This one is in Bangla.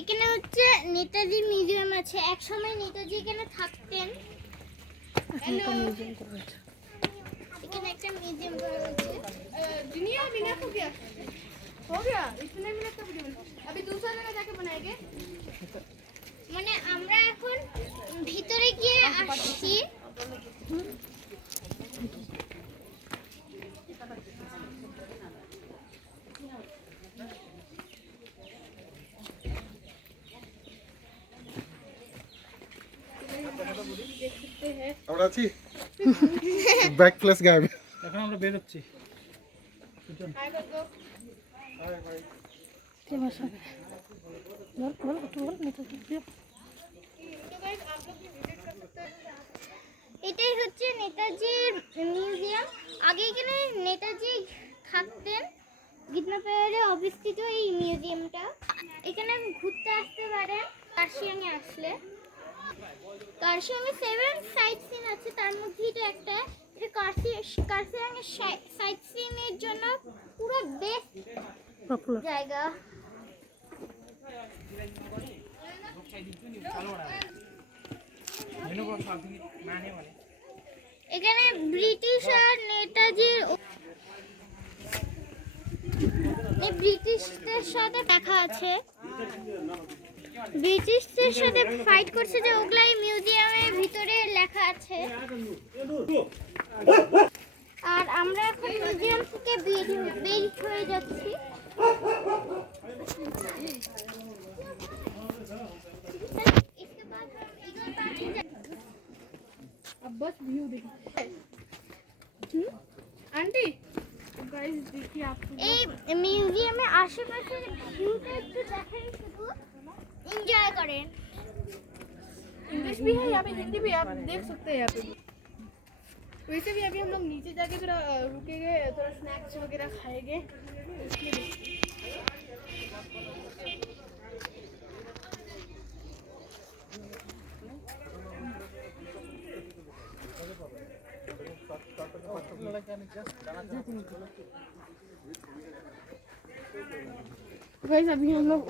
এখানে হচ্ছে নেতাজি মিউজিয়াম আছে। এক সময় নেতাজি এখানে থাকতেন। এখানে একটা মিউজিয়াম করা হয়েছে। दुनिया बिना हो गया इतने मिनट तक अभी दूसरा जगह जाके बनाएंगे। মানে আমরা এখন ভিতরে গিয়ে আসছি। আমরা আছি ব্যাক প্লেস গাইব। এখন আমরা বের হচ্ছি। এটাই হচ্ছে নেতাজির মিউজিয়াম। আগে এখানে নেতাজি থাকতেন। গিতনাপাহাড়ে অবস্থিত এই মিউজিয়ামটা। এখানে ঘুরতে আসতে পারেন কার্শিয়াংয়ে আসলে। কার্শিয়াংয়ে 7 সাইট সিন আছে, তার মধ্যে এটা একটা। এটা কার্শিয়াংয়ের সাইট সিনের জন্য পুরো বেস্ট জায়গা। এখানে ব্রিটিশ আর ব্রিটিশদের সাথে দেখা আছে। ব্রিটিশদের সাথে ফাইট করছে যে ওগুলাই মিউজিয়ামের ভিতরে লেখা আছে। আর আমরা এখন মিউজিয়াম থেকে বের হয়ে যাচ্ছি। अब बस व्यू देखिए आंटी गाइस देखिए आप এই মিউজিয়ামে আশেপাশের ভিউটা একটু দেখেন, শুধু এনজয় করেন। इंग्लिश भी है यहाँ पे, हिंदी भी आप देख सकते हैं यहाँ पे। वैसे भी अभी हम लोग नीचे जाके थोड़ा रुकेंगे, थोड़ा स्नैक्स वगैरह खाएंगे। गाइस अभी हम लोग